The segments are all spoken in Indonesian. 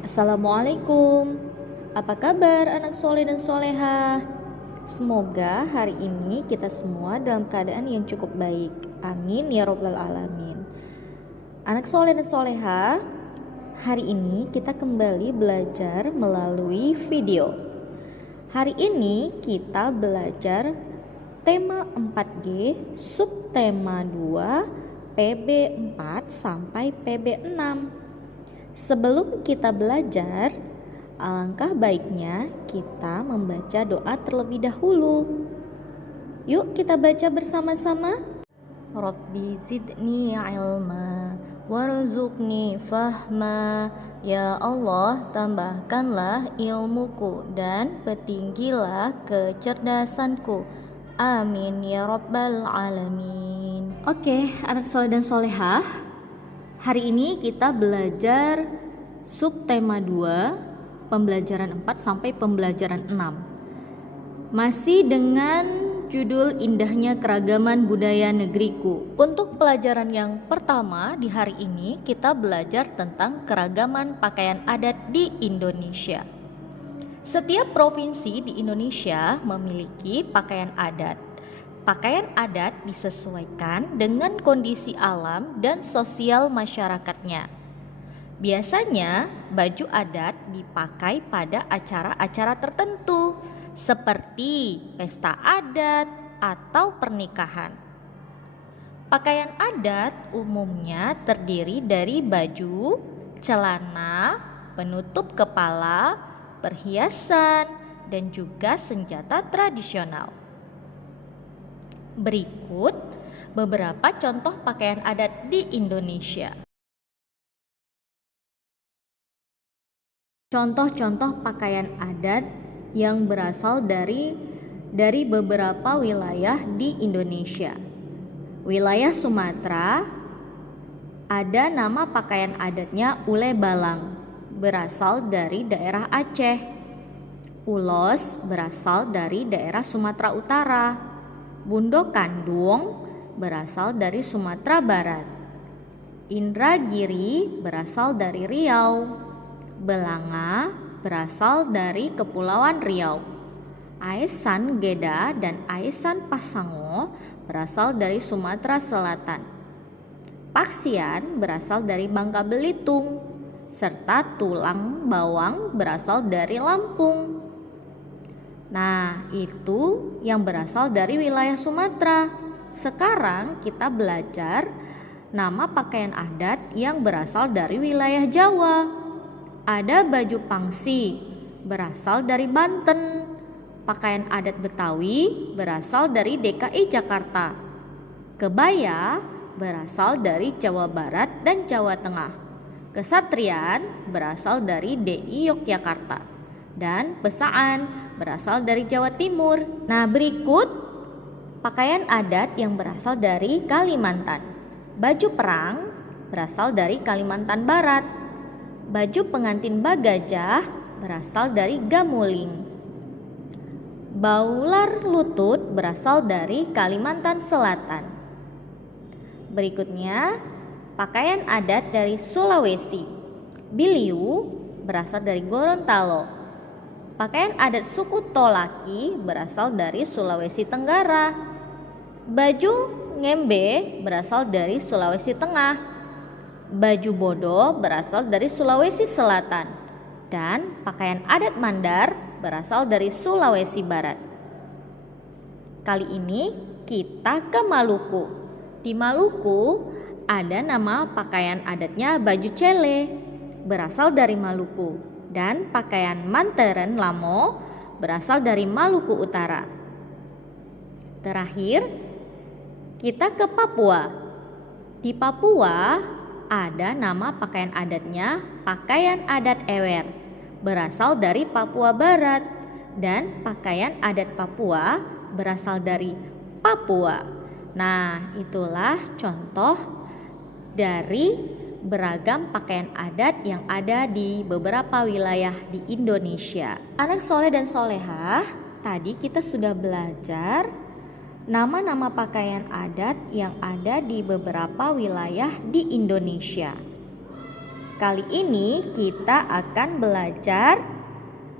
Assalamualaikum. Apa kabar anak soleh dan soleha? Semoga hari ini kita semua dalam keadaan yang cukup baik. Amin ya robbal alamin. Anak soleh dan soleha, hari ini kita kembali belajar melalui video. Hari ini kita belajar tema 4G, subtema 2, PB 4 sampai PB 6. Sebelum kita belajar, alangkah baiknya kita membaca doa terlebih dahulu. Yuk kita baca bersama-sama. Rabbi zidni ilma warzuqni fahma. Ya Allah, tambahkanlah ilmuku dan petinggilah kecerdasanku. Amin ya rabbal alamin. Oke, anak soleh dan solehah, hari ini kita belajar subtema 2, pembelajaran 4 sampai pembelajaran 6. Masih dengan judul Indahnya Keragaman Budaya Negeriku. Untuk pelajaran yang pertama di hari ini kita belajar tentang keragaman pakaian adat di Indonesia. Setiap provinsi di Indonesia memiliki pakaian adat. Pakaian adat disesuaikan dengan kondisi alam dan sosial masyarakatnya. Biasanya, baju adat dipakai pada acara-acara tertentu, seperti pesta adat atau pernikahan. Pakaian adat umumnya terdiri dari baju, celana, penutup kepala, perhiasan, dan juga senjata tradisional. Berikut beberapa contoh pakaian adat di Indonesia. Contoh-contoh pakaian adat yang berasal dari beberapa wilayah di Indonesia. Wilayah Sumatera ada nama pakaian adatnya ule balang, berasal dari daerah Aceh. Ulos berasal dari daerah Sumatera Utara. Bundo Kandung berasal dari Sumatera Barat. Indragiri berasal dari Riau. Belanga berasal dari Kepulauan Riau. Aesan Geda dan Aesan Pasango berasal dari Sumatera Selatan. Paksian berasal dari Bangka Belitung, serta tulang bawang berasal dari Lampung. Nah, itu yang berasal dari wilayah Sumatera. Sekarang kita belajar nama pakaian adat yang berasal dari wilayah Jawa. Ada baju pangsi, berasal dari Banten. Pakaian adat Betawi berasal dari DKI Jakarta. Kebaya berasal dari Jawa Barat dan Jawa Tengah. Kesatrian berasal dari DI Yogyakarta. Dan pesaan berasal dari Jawa Timur. Nah, berikut pakaian adat yang berasal dari Kalimantan. Baju perang berasal dari Kalimantan Barat. Baju pengantin Bagajah berasal dari Gamuling. Baular lutut berasal dari Kalimantan Selatan. Berikutnya, pakaian adat dari Sulawesi. Biliu berasal dari Gorontalo. Pakaian adat suku Tolaki berasal dari Sulawesi Tenggara. Baju ngembe berasal dari Sulawesi Tengah. Baju bodo berasal dari Sulawesi Selatan. Dan pakaian adat Mandar berasal dari Sulawesi Barat. Kali ini kita ke Maluku. Di Maluku ada nama pakaian adatnya baju cele, berasal dari Maluku. Dan pakaian Manteren Lamo berasal dari Maluku Utara. Terakhir, kita ke Papua. Di Papua ada nama pakaian adatnya pakaian adat Ewer, berasal dari Papua Barat. Dan pakaian adat Papua berasal dari Papua. Nah, itulah contoh dari beragam pakaian adat yang ada di beberapa wilayah di Indonesia. Anak soleh dan solehah, tadi kita sudah belajar nama-nama pakaian adat yang ada di beberapa wilayah di Indonesia. kali ini kita akan belajar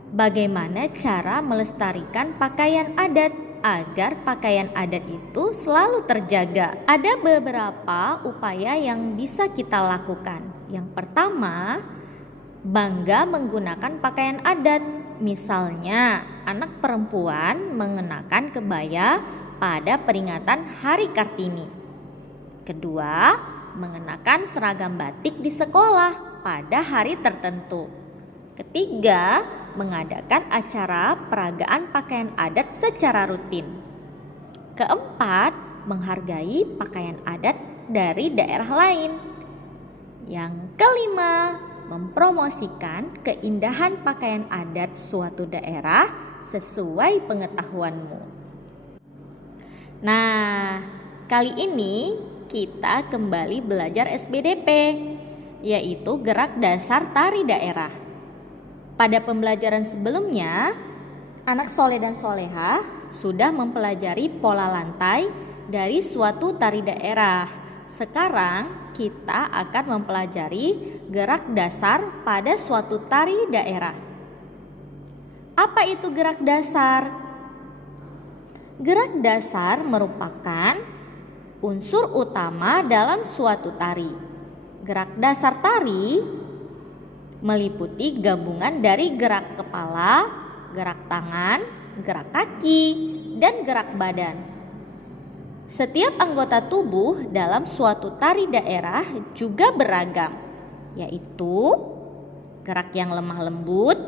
bagaimana cara melestarikan pakaian adat agar pakaian adat itu selalu terjaga. Ada beberapa upaya yang bisa kita lakukan. Yang pertama, bangga menggunakan pakaian adat. Misalnya, anak perempuan mengenakan kebaya pada peringatan Hari Kartini. Kedua, mengenakan seragam batik di sekolah pada hari tertentu. Ketiga, mengadakan acara peragaan pakaian adat secara rutin. Keempat, menghargai pakaian adat dari daerah lain. Yang kelima, mempromosikan keindahan pakaian adat suatu daerah sesuai pengetahuanmu. Nah, kali ini kita kembali belajar SBDP, yaitu gerak dasar tari daerah. Pada pembelajaran sebelumnya, anak soleh dan soleha sudah mempelajari pola lantai dari suatu tari daerah. Sekarang kita akan mempelajari gerak dasar pada suatu tari daerah. Apa itu gerak dasar? Gerak dasar merupakan unsur utama dalam suatu tari. Gerak dasar tari meliputi gabungan dari gerak kepala, gerak tangan, gerak kaki, dan gerak badan. Setiap anggota tubuh dalam suatu tari daerah juga beragam, yaitu gerak yang lemah lembut,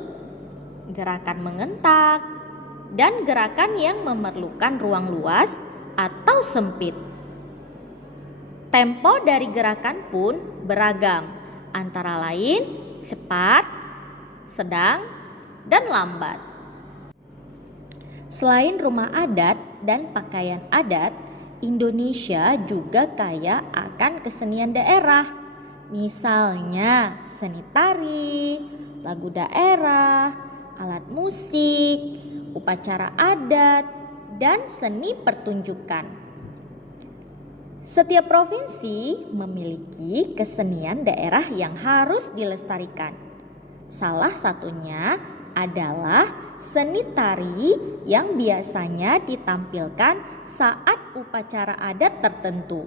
gerakan mengentak, dan gerakan yang memerlukan ruang luas atau sempit. Tempo dari gerakan pun beragam, antara lain cepat, sedang, dan lambat. Selain rumah adat dan pakaian adat, Indonesia juga kaya akan kesenian daerah. Misalnya seni tari, lagu daerah, alat musik, upacara adat, dan seni pertunjukan. Setiap provinsi memiliki kesenian daerah yang harus dilestarikan. Salah satunya adalah seni tari yang biasanya ditampilkan saat upacara adat tertentu.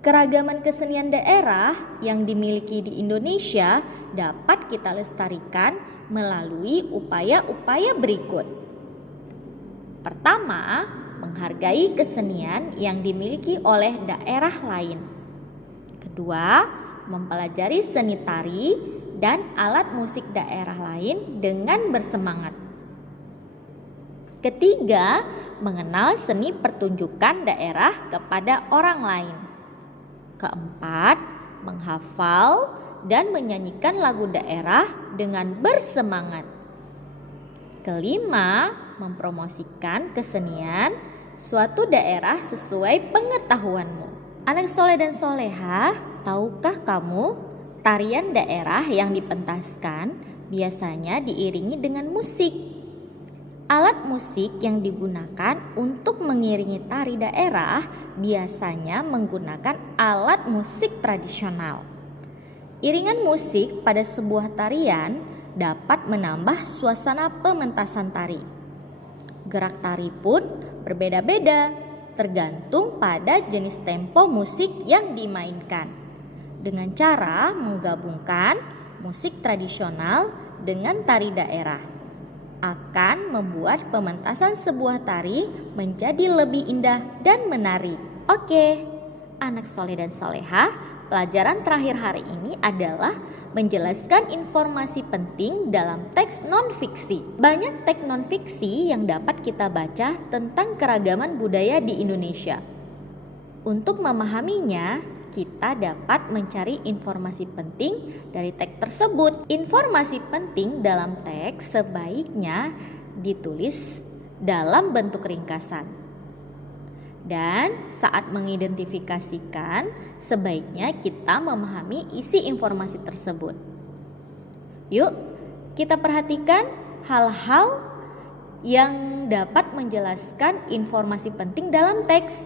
Keragaman kesenian daerah yang dimiliki di Indonesia dapat kita lestarikan melalui upaya-upaya berikut. Pertama, menghargai kesenian yang dimiliki oleh daerah lain. Kedua, mempelajari seni tari dan alat musik daerah lain dengan bersemangat. Ketiga, mengenal seni pertunjukan daerah kepada orang lain. Keempat, menghafal dan menyanyikan lagu daerah dengan bersemangat. Kelima, mempromosikan kesenian suatu daerah sesuai pengetahuanmu. Anak soleh dan soleha, tahukah kamu tarian daerah yang dipentaskan biasanya diiringi dengan musik? Alat musik yang digunakan untuk mengiringi tari daerah biasanya menggunakan alat musik tradisional. Iringan musik pada sebuah tarian dapat menambah suasana pementasan tari. Gerak tari pun berbeda-beda tergantung pada jenis tempo musik yang dimainkan. Dengan cara menggabungkan musik tradisional dengan tari daerah akan membuat pementasan sebuah tari menjadi lebih indah dan menarik. Oke, anak soleh dan soleha, pelajaran terakhir hari ini adalah menjelaskan informasi penting dalam teks non-fiksi. Banyak teks non-fiksi yang dapat kita baca tentang keragaman budaya di Indonesia. Untuk memahaminya, kita dapat mencari informasi penting dari teks tersebut. Informasi penting dalam teks sebaiknya ditulis dalam bentuk ringkasan. Dan saat mengidentifikasikan, sebaiknya kita memahami isi informasi tersebut. Yuk, kita perhatikan hal-hal yang dapat menjelaskan informasi penting dalam teks.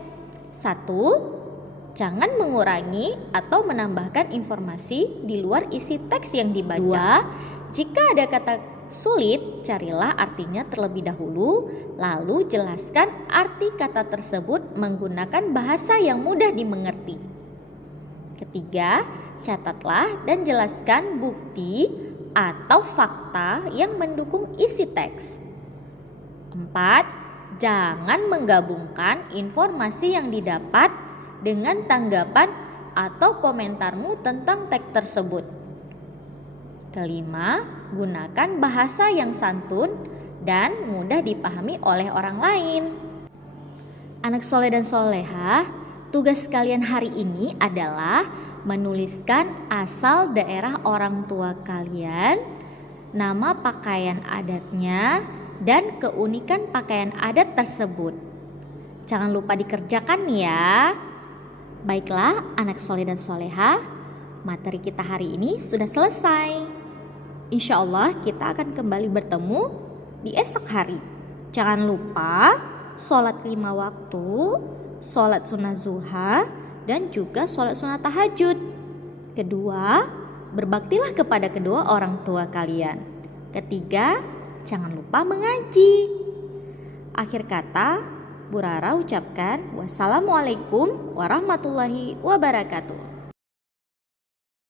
1. Jangan mengurangi atau menambahkan informasi di luar isi teks yang dibaca. 2. Jika ada kata sulit, carilah artinya terlebih dahulu, lalu jelaskan arti kata tersebut menggunakan bahasa yang mudah dimengerti. 3. Catatlah dan jelaskan bukti atau fakta yang mendukung isi teks. 4. Jangan menggabungkan informasi yang didapat dengan tanggapan atau komentarmu tentang teks tersebut. 5. Gunakan bahasa yang santun dan mudah dipahami oleh orang lain. Anak soleh dan solehah, tugas kalian hari ini adalah menuliskan asal daerah orang tua kalian, nama pakaian adatnya, dan keunikan pakaian adat tersebut. Jangan lupa dikerjakan ya. Baiklah anak soleh dan solehah, materi kita hari ini sudah selesai. Insya Allah kita akan kembali bertemu di esok hari. Jangan lupa sholat 5 waktu, sholat sunnah zuha, dan juga sholat sunnah tahajud. Kedua, berbaktilah kepada kedua orang tua kalian. Ketiga, jangan lupa mengaji. Akhir kata, Bu Rara ucapkan wassalamualaikum warahmatullahi wabarakatuh.